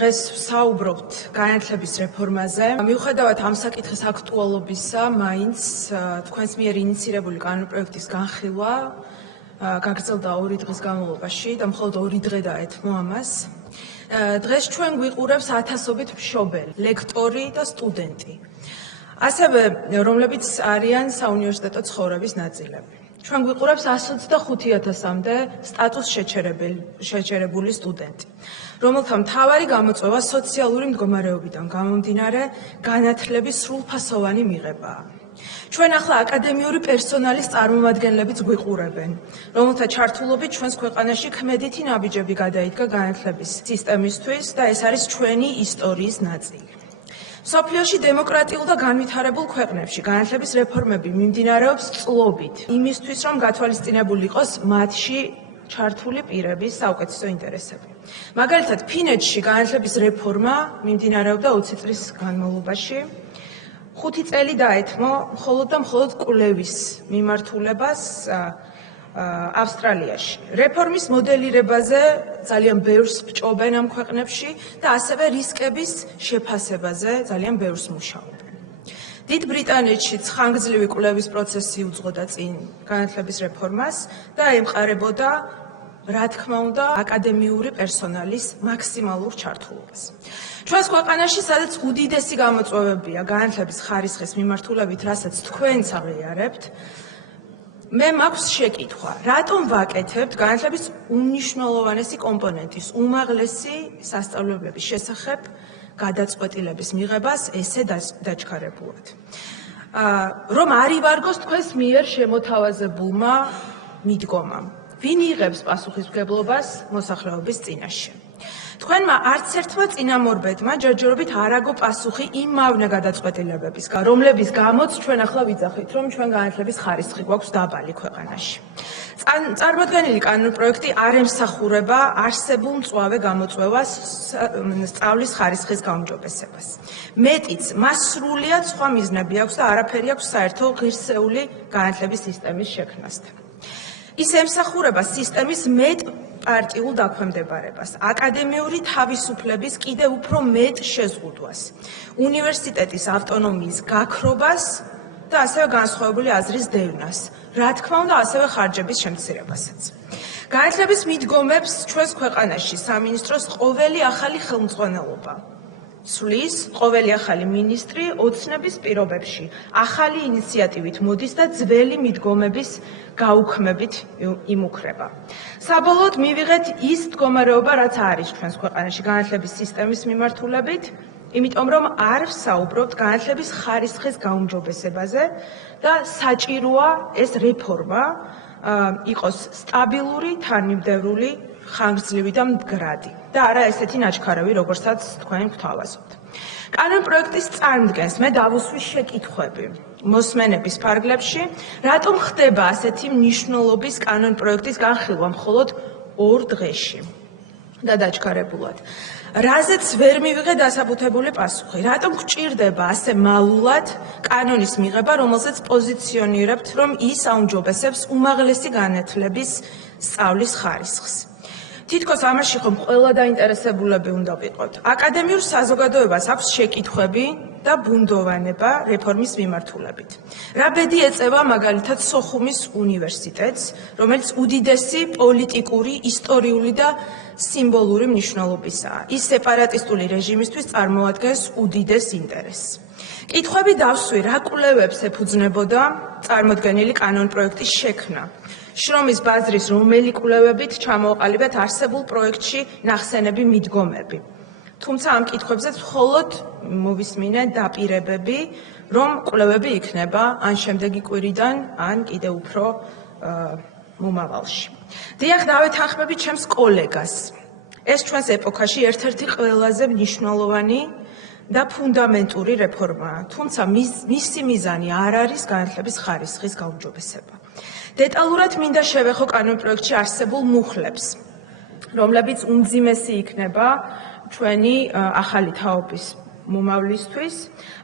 დღეს ვსაუბრობთ განათლების რეფორმაზე. მიუხედავად ამ საკითხის აქტუალობისა, მაინც თქვენს მიერ ინიცირებული კანონპროექტის განხილვა გაგრძელდა 2 დღის განმავლობაში და მხოლოდ 2 დღე დაეთმო ამას. დღეს ჩვენ გვიყურებს ათასობით მშობელი, ლექტორი და სტუდენტი. ასევე, რომლებიც არიან საუნივერსიტეტო ცხოვრების ნაწილები. ჩვენ გვიყურებს 125,000-მდე სტატუს შეჩერებული სტუდენტი, რომელთა მთავარი გამოწვევა სოციალური მდგომარეობიდან გამომდინარე განათლების სრულფასოვანი მიღებაა. ჩვენ ახლა აკადემიური პერსონალის წარმომადგენლებიც გვიყურებენ, რომელთა ჩართულობით ჩვენს ქვეყანაში ქმედითი ნაბიჯები გადაიდგა განათლების სისტემისთვის და ეს არის ჩვენი ისტორიის ნაწილი. მსოფლიოში დემოკრატიულ და განვითარებულ ქვეყნებში განათლების რეფორმები მიმდინარეობს წლობით, იმისთვის, რომ გათვალისწინებული იყოს მათში ჩართული პირების საუკეთესო ინტერესები. მაგალითად, ფინეთში განათლების რეფორმა მიმდინარეობდა 20 წლის განმავლობაში. 5 წელი დაეთმო მხოლოდ და მხოლოდ კვლევის მიმართულებას ავსტრალიაში. რეფორმის მოდელირებაზე ძალიან ბევრს ვჭობენ ამ ქვეყნებში და ასევე რისკების შეფასებაზე ძალიან ბევრს მუშაობენ. დიდ ბრიტანეთშიც ხანგრძლივი კვლევის პროცესი უძღოდა წინ განათლების რეფორმას და ემყარებოდა, რა თქმა უნდა, აკადემიური პერსონალის მაქსიმალურ ჩართულობას. ჩვენს ქვეყანაში, სადაც უდიდესი გამოწვევებია განათლების ხარისხის მიმართულებით, რასაც თქვენც აღიარებთ, მე მაქვს შეკითხვა, რატომ ვაკეთებთ განათლების უმნიშვნელოვანესი კომპონენტის, უმაღლესი სასწავლებლების შესახებ გადაწყვეტილების მიღებას ესე დაჩქარებულად. რომ არ ივარგოს თქვენს მიერ შემოთავაზებულმა მიდგომამ. ვინ იღებს პასუხისმგებლობას მოსახლეობის წინაშე? თქვენმა არც ერთმა წინამორბედმა ჯერჯერობით არ აგო პასუხი იმ მავნე გადაწყვეტილებებისგან, რომლების გამოც ჩვენ ახლა ვიძახით, რომ ჩვენ განათლების ხარისხი გვაქვს დაბალი ქვეყანაში. წარმოდგენილი კანონპროექტი არ ემსახურება არსებულ მწვავე გამოწვევას სწავლის ხარისხის გაუმჯობესებას. მეტიც, მას სრულიად სხვა მიზნები აქვს და არაფერი აქვს საერთო ღირსეული განათლების სისტემის შექმნასთან. ის ემსახურება სისტემის მეტ პარტიულ დაქვემდებარებას, აკადემიური თავისუფლების კიდევ უფრო მეტ შეზღუდვას, უნივერსიტეტის ავტონომიის გაქრობას და ასევე განსხვავებული აზრის დევნას, რა თქმა უნდა, ასევე ხარჯების შემცირებასაც. განათლების მიდგომებს ჩვენს ქვეყანაში სამინისტროს ყოველი ახალი ხელმძღვანელობა სვლის, ყოველი ახალი მინისტრი ოცნების პირობებში ახალი ინიციატივით მოდის და ძველი მიდგომების გაუქმებით იმუქრება. საბოლოოდ მივიღეთ ის მდგომარეობა, რაც არის ჩვენს ქვეყანაში განათლების სისტემის მიმართულებით, იმიტომ რომ არ ვსაუბრობთ განათლების ხარისხის გაუმჯობესებაზე და საჭიროა ეს რეფორმა იყოს სტაბილური, თანმიმდევრული, ხანგრძლივი და მდგრადი და არა ესეთი ნაჩქარევი, როგორცაც თქვენ გვთავაზობთ. კანონპროექტის წარმოდგენს მე დავუსვი შეკითხვები მოსმენების ფარგლებში, რატომ ხდება ასეთი მნიშვნელობის კანონპროექტის განხილვა მხოლოდ 2 დღეში და დაჩქარებულად. რაზეც ვერ მივიღე დასაბუთებული პასუხი, რატომ გვჭირდება ასე მალულად კანონის მიღება, რომელზეც პოზიციონირებთ, რომ ის აუმჯობესებს უმაღლესი განათლების სწავლის ხარისხს. თითქოს ამაში ხომ ყველა დაინტერესებულები უნდა ვიყოთ. აკადემიურ საზოგადოებას აქვს შეკითხვები და ბუნდოვანება რეფორმის მიმართულებით. რა ბედი ეწევა მაგალითად სოხუმის უნივერსიტეტს, რომელიც უდიდესი პოლიტიკური, ისტორიული და სიმბოლური მნიშვნელობისაა. ის სეპარატისტული რეჟიმისთვის წარმოადგენს უდიდეს ინტერესს. კითხვები დავსვი, რა კვლევებს ეფუძნებოდა წარმოდგენილი კანონპროექტის შექმნა. შრომის ბაზრის რომელი კვლევებით ჩამოყალიბეთ არსებულ პროექტში ნახსენები მიდგომები. თუმცა ამ კითხვებზეც მხოლოდ მოვისმინე დაპირებები, რომ კვლევები იქნება ან შემდეგი კვირიდან, ან კიდევ უფრო მომავალში. დიახ, დავეთანხმები ჩემს კოლეგას. ეს ჩვენს ეპოქაში ერთ-ერთი ყველაზე მნიშვნელოვანი და ფუნდამენტური რეფორმაა, თუმცა მისი მიზანი არ არის განათლების ხარისხის გაუმჯობესება. დეტალურად მინდა შევეხო კანონპროექტში არსებულ მუხლებს, რომლებიც უმძიმესი იქნება ჩვენი ახალი თაობის მომავლისთვის.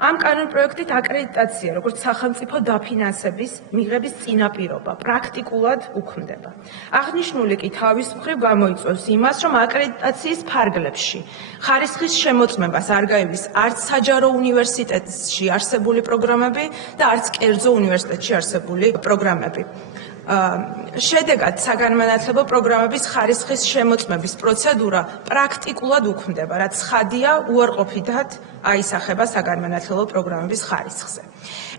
Ამ კანონპროექტით აკრედიტაცია, როგორც სახელმწიფო დაფინანსების მიღების წინაპირობა, პრაქტიკულად უქმდება. აღნიშნული კი თავის მხრივ გამოიწვევს იმას, რომ აკრედიტაციის ფარგლებში ხარისხის შემოწმებას არ გაივლის არც საჯარო უნივერსიტეტში არსებული პროგრამები და არც კერძო უნივერსიტეტში არსებული პროგრამები. შედეგად საგანმანათლებლო პროგრამების ხარისხის შემოწმების პროცედურა პრაქტიკულად უქმდება, რაც ცხადია უარყოფითად აისახება საგანმანათლებლო პროგრამების ხარისხზე.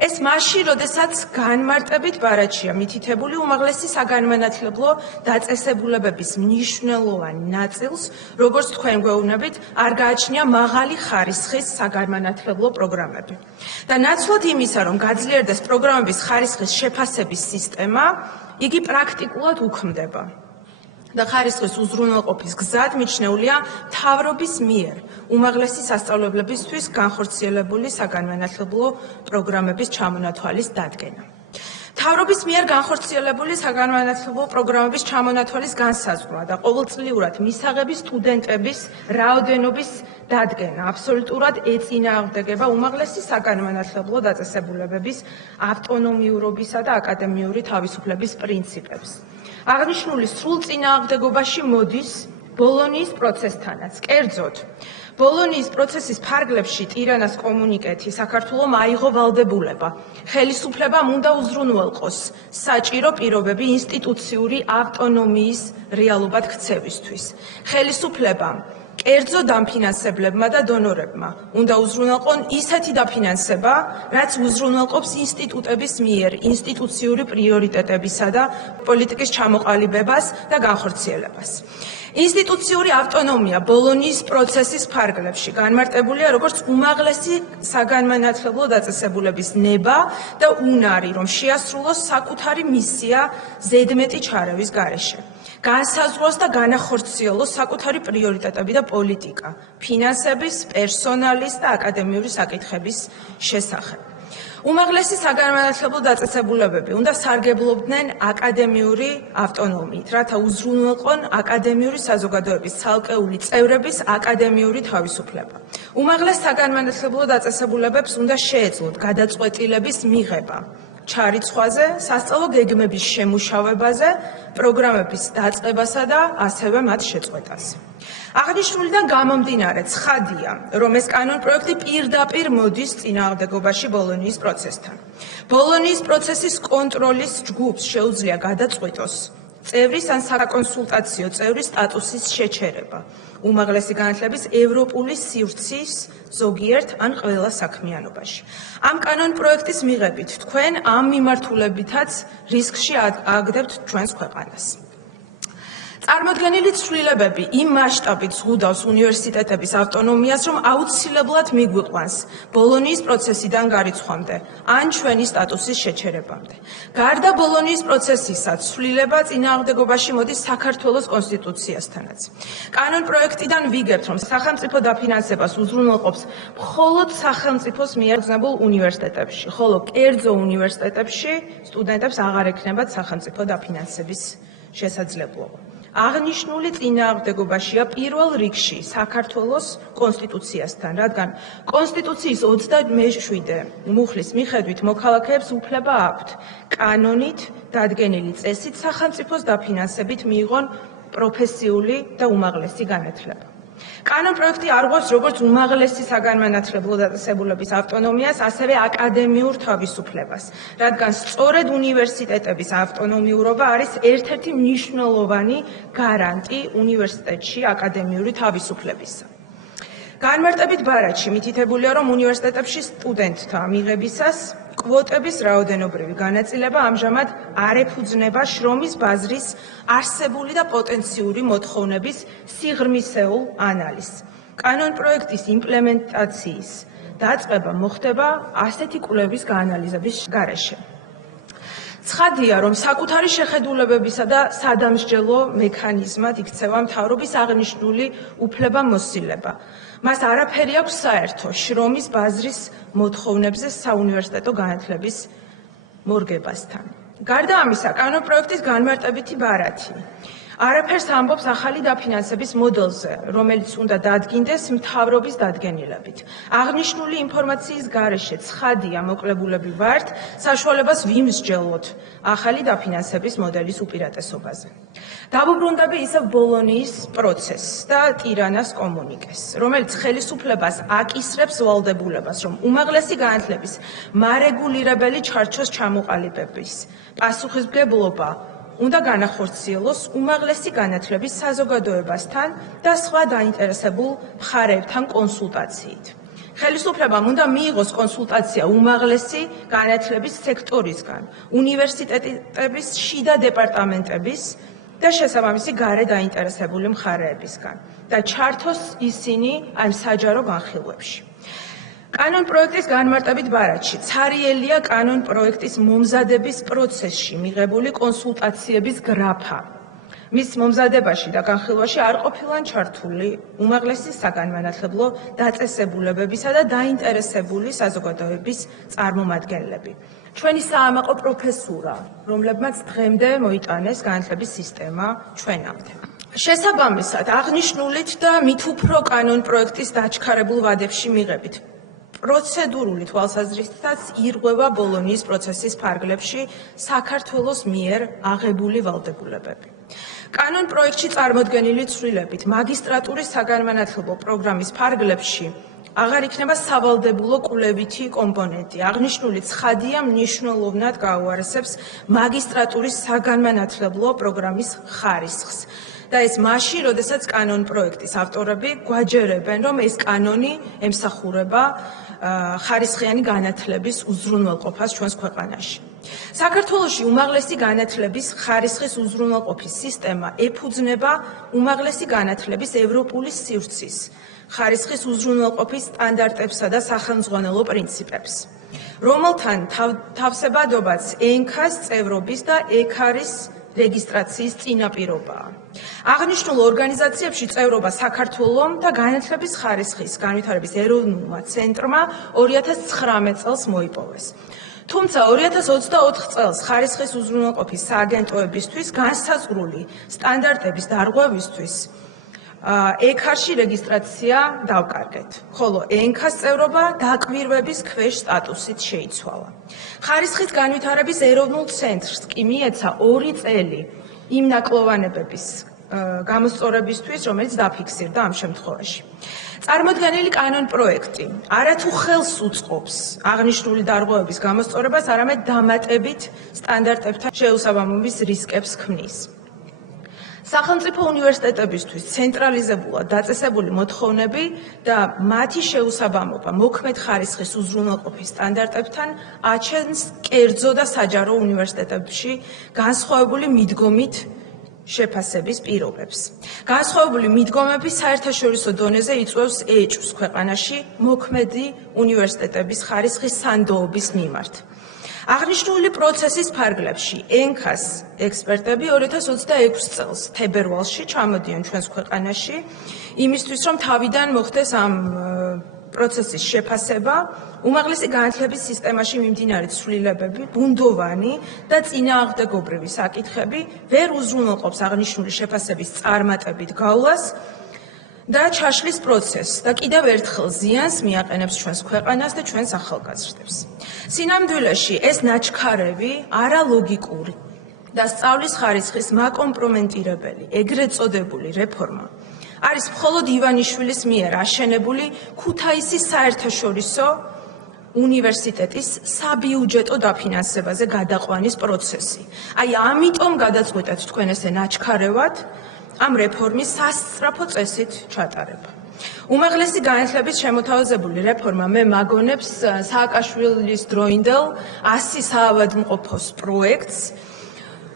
ეს მაშინ, როდესაც განმარტებით ბარათშია მითითებული უმაღლესი საგანმანათლებლო დაწესებულებების მნიშვნელოვან ნაწილს, როგორც თქვენ გვეუბნებით, არ გააჩნია მაღალი ხარისხის საგანმანათლებლო პროგრამები. და ნაცვლად იმისა, რომ გაძლიერდეს პროგრამების ხარისხის შეფასების სისტემა, იგი პრაქტიკულად უქმდება. და ხარისხის უზრუნველყოფის გზად მიჩნეულია მთავრობის მიერ უმაღლესი სასწავლებლებისთვის განხორციელებული საგანმანათლებლო პროგრამების ჩამონათვალის დადგენა. მთავრობის მიერ განხორციელებული საგანმანათლებლო პროგრამების ჩამონათვალის განსაზღვრა და ყოველწლიურად მისაღები სტუდენტების რაოდენობის დადგენა აბსოლუტურად ეწინააღმდეგება უმაღლესი საგანმანათლებლო დაწესებულებების ავტონომიურობისა და აკადემიური თავისუფლების პრინციპებს. აღნიშნული სრულ წინააღმდეგობაში მოდის ბოლონიის პროცესთანაც. კერძოდ, ბოლონიის პროცესის ფარგლებში ტირანას კომუნიკეტი საქართველომ აიღო ვალდებულება. ხელისუფლებამ უნდა უზრუნველყოს საჭირო პირობები ინსტიტუციური ავტონომიის რეალობად ქცევისთვის. ხელისუფლებამ კერძო დამფინანსებლებმა და დონორებმა უნდა უზრუნველყონ ისეთი დაფინანსება, რაც უზრუნველყოფს ინსტიტუტების მიერ ინსტიტუციური პრიორიტეტებისა და პოლიტიკის ჩამოყალიბებას და განხორციელებას. ინსტიტუციური ავტონომია ბოლონიის პროცესის ფარგლებში განმარტებულია როგორც უმაღლესი საგანმანათლებლო დაწესებულების ნება და უნარი, რომ შეასრულოს საკუთარი მისია ზედმეტი ჩარევის გარეშე. განსაზღვროს და განახორციელოს საკუთარი პრიორიტეტები და პოლიტიკა ფინანსების, პერსონალის და აკადემიური საკითხების შესახებ. უმაღლესი საგანმანათლებლო დაწესებულებები უნდა სარგებლობდნენ აკადემიური ავტონომიით, რათა უზრუნველყონ აკადემიური საზოგადოების ცალკეული წევრების აკადემიური თავისუფლება. უმაღლეს საგანმანათლებლო დაწესებულებებს უნდა შეეძლოთ გადაწყვეტილების მიღება ჩარიცხვაზე, სასწავლო გეგმების შემუშავებაზე, პროგრამების დაწყებასა და ასევე მათ შეწყვეტაზე. აღნიშნულიდან გამომდინარე, ცხადია, რომ ეს კანონპროექტი პირდაპირ მოდის წინააღმდეგობაში ბოლონიის პროცესთან. ბოლონიის პროცესის კონტროლის ჯგუფს შეუძლია გადაწყვიტოს წევრის ან საკონსულტაციო წევრის სტატუსის შეჩერება უმაღლესი განათლების ევროპული სივრცის ზოგიერთ ან ყველა საქმიანობაში. ამ კანონპროექტის მიღებით თქვენ ამ მიმართულებითაც რისკში აგდებთ ჩვენს ქვეყანას. წარმოდგენილი ცვლილებები იმ მასშტაბით ზღუდავს უნივერსიტეტების ავტონომიას, რომ აუცილებლად მიგვიყვანს ბოლონიის პროცესიდან გარიცხვამდე ან ჩვენი სტატუსის შეჩერებამდე. გარდა ბოლონიის პროცესისა, ცვლილება წინააღმდეგობაში მოდის საქართველოს კონსტიტუციასთანაც. კანონპროექტიდან ვიგებთ, რომ სახელმწიფო დაფინანსებას უზრუნველყოფს მხოლოდ სახელმწიფოს მიერ გზნობულ უნივერსიტეტებში, ხოლო კერძო უნივერსიტეტებში სტუდენტებს აღარ ექნებათ სახელმწიფო დაფინანსების შესაძლებლობა. აღნიშნული წინააღმდეგობაშია პირველ რიგში საქართველოს კონსტიტუციასთან, რადგან კონსტიტუციის 27 მუხლის მიხედვით მოქალაქეებს უფლება აქვთ კანონით დადგენილი წესით სახელმწიფოს დაფინანსებით მიიღონ პროფესიული და უმაღლესი განათლება. კანონპროექტი არღვევს როგორც უმაღლესი საგანმანათლებლო დაწესებულების ავტონომიას, ასევე აკადემიურ თავისუფლებას, რადგან სწორედ უნივერსიტეტების ავტონომიურობა არის ერთ-ერთი მნიშვნელოვანი გარანტი უნივერსიტეტში აკადემიური თავისუფლებისა. განმარტებით ბარათში მითითებულია, რომ უნივერსიტეტებში სტუდენტთა მიღებისას კვოტების რაოდენობრივი განაწილება ამჟამად არ ეფუძნება შრომის ბაზრის არსებული და პოტენციური მოთხოვნების სიღრმისეულ ანალიზს. კანონპროექტის იმპლემენტაციის დაწყება მოხდება ასეთი კვლევის გაანალიზების გარეშე. ცხადია, რომ საკუთარი შეხედულებებისა და სადამსჯელო მექანიზმად იქცევა მთავრობის აღნიშნული უფლებამოსილება. მას არაფერი აქვს საერთო შრომის ბაზრის მოთხოვნებზე საუნივერსიტეტო განათლების მორგებასთან. გარდა ამისა, კანონპროექტის განმარტებითი ბარათი არაფერს ამბობს ახალი დაფინანსების მოდელზე, რომელიც უნდა დადგინდეს მთავრობის დადგენილებით. აღნიშნული ინფორმაციის გარეშე ცხადია მოკლებულები ვართ საშუალებას ვიმსჯელოთ ახალი დაფინანსების მოდელის უპირატესობაზე. დავუბრუნდები ისევ ბოლონიის პროცესს და ტირანას კომუნიკეს, რომელიც ხელისუფლებას აკისრებს ვალდებულებას, რომ უმაღლესი განათლების მარეგულირებელი ჩარჩოს ჩამოყალიბების პასუხისმგებლობა უნდა განახორციელოს უმაღლესი განათლების საზოგადოებასთან და სხვა დაინტერესებულ მხარეებთან კონსულტაციით. ხელისუფლებამ უნდა მიიღოს კონსულტაცია უმაღლესი განათლების სექტორისგან, უნივერსიტეტების შიდა დეპარტამენტების და შესაბამისი გარე დაინტერესებული მხარეებისგან და ჩართოს ისინი ამ საჯარო განხილვებში. კანონ პროექტის განმარტებით ბარათში ცარიელია კანონ პროექტის მომზადების პროცესში მიღებული კონსულტაციების გრაფა. მის მომზადებაში და განხილვაში არ ყოფილან ჩართული უმაღლესი საგანმანათლებლო დაწესებულებებისა და დაინტერესებული საზოგადოების წარმომადგენლები. ჩვენი საამაყო პროფესურა, რომლებმაც დღემდე მოიტანეს განათლების სისტემა ჩვენამდე. შესაბამისად, აღნიშნულით და მით უფრო კანონ პროექტის დაჩქარებულ ვადებში მიღებით, პროცედურული თვალსაზრისითაც ირღვევა ბოლონიის პროცესის ფარგლებში საქართველოს მიერ აღებული ვალდებულებები. კანონ პროექტში წარმოდგენილი ცვლილებით მაგისტრატურის საგანმანათლებლო პროგრამის ფარგლებში აღარ იქნება სავალდებულო კვლევითი კომპონენტი. აღნიშნული ცხადია მნიშვნელოვნად გაუარესებს მაგისტრატურის საგანმანათლებლო პროგრამის ხარისხს. და ეს მაშინ, როდესაც კანონ პროექტის ავტორები გვაჯერებენ, რომ ეს კანონი ემსახურება ხარისხიანი განათლების უზრუნველყოფას ჩვენს ქვეყანაში. საქართველოში უმაღლესი განათლების ხარისხის უზრუნველყოფის სისტემა ეფუძნება უმაღლესი განათლების ევროპული სივრცის ხარისხის უზრუნველყოფის სტანდარტებსა და სახელმძღვანელო პრინციპებს, რომელთან თავსებადობაც ENKA-ს წევრობის და ECAR-ის რეგისტრაციის წინაპირობაა. აღნიშნულ ორგანიზაციებში წევრობა საქართველომ და განათლების ხარისხის განვითარების ეროვნულმა ცენტრმა 2019 წელს მოიპოვეს. თუმცა 2024 წელს ხარისხის უზრუნველყოფის სააგენტოებისთვის განსაზღვრული სტანდარტების დარღვევისთვის ECAR-ში რეგისტრაცია დავკარგეთ, ხოლო ENKA-ს წევრობა დაკვირვების ქვეშ სტატუსით შეიცვალა. ხარისხის განვითარების ეროვნულ ცენტრს კი მიეცა 2 წელი იმ ნაკლოვანებების გამოსწორებისთვის, რომელიც დაფიქსირდა ამ შემთხვევაში. წარმოდგენილი კანონ პროექტი არათუ ხელს უწყობს აღნიშნული დარღვევების გამოსწორებას, არამედ დამატებით სტანდარტებთან შეუსაბამობის რისკებს ქმნის. სახელმწიფო უნივერსიტეტებისთვის ცენტრალიზებულად დაწესებული მოთხოვნები და მათი შეუსაბამობა მოქმედ ხარისხის უზრუნველყოფის სტანდარტებთან აჩენს კერძო და საჯარო უნივერსიტეტებში განსხვავებული მიდგომით შეფასების პირობებს. განსხვავებული მიდგომები საერთაშორისო დონეზე იწვევს ეჭვს ქვეყანაში მოქმედი უნივერსიტეტების ხარისხის სანდოობის მიმართ. აღნიშნული პროცესის ფარგლებში ENKA-ს ექსპერტები 2026 წელს თებერვალში ჩამოდიან ჩვენს ქვეყანაში, იმისთვის, რომ თავიდან მოხდეს ამ პროცესის შეფასება, უმაღლესი განათლების სისტემაში მიმდინარე ცვლილებები, ბუნდოვანი და წინააღმდეგობრივი საკითხები ვერ უზრუნველყოფს აღნიშნული შეფასების წარმატებით გავლას და ჩაშლის პროცესს და კიდევ ერთხელ ზიანს მიაყენებს ჩვენს ქვეყანას და ჩვენს ახალგაზრდებს. სინამდვილეში ეს ნაჩქარევი არალოგიკური და სწავლის ხარისხის მაკომპრომენტირებელი ეგრეთ წოდებული რეფორმა არის მხოლოდ ივანიშვილის მიერ აშენებული ქუთაისის საერთაშორისო უნივერსიტეტის საბიუჯეტო დაფინანსებაზე გადაყვანის პროცესი. აი ამიტომ გადაწყვეტეთ თქვენ ესე ნაჩქარევად ამ რეფორმის სასწრაფო წესით ჩატარება. უმაღლესი განათლების შემოთავაზებული რეფორმა მე მაგონებს სააკაშვილის დროინდელ 100 საავადმყოფოს პროექტს,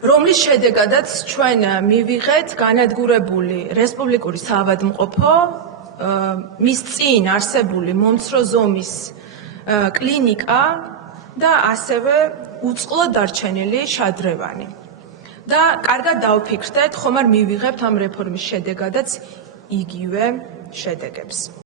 რომლის შედეგადაც ჩვენ მივიღეთ განადგურებული რესპუბლიკური საავადმყოფო, მის წინ არსებული მომცრო ზომის კლინიკა და ასევე უწყლოდ დარჩენილი შადრევანი. და კარგად დავფიქრდეთ, ხომ არ მივიღებთ ამ რეფორმის შედეგადაც იგივე შედეგებს.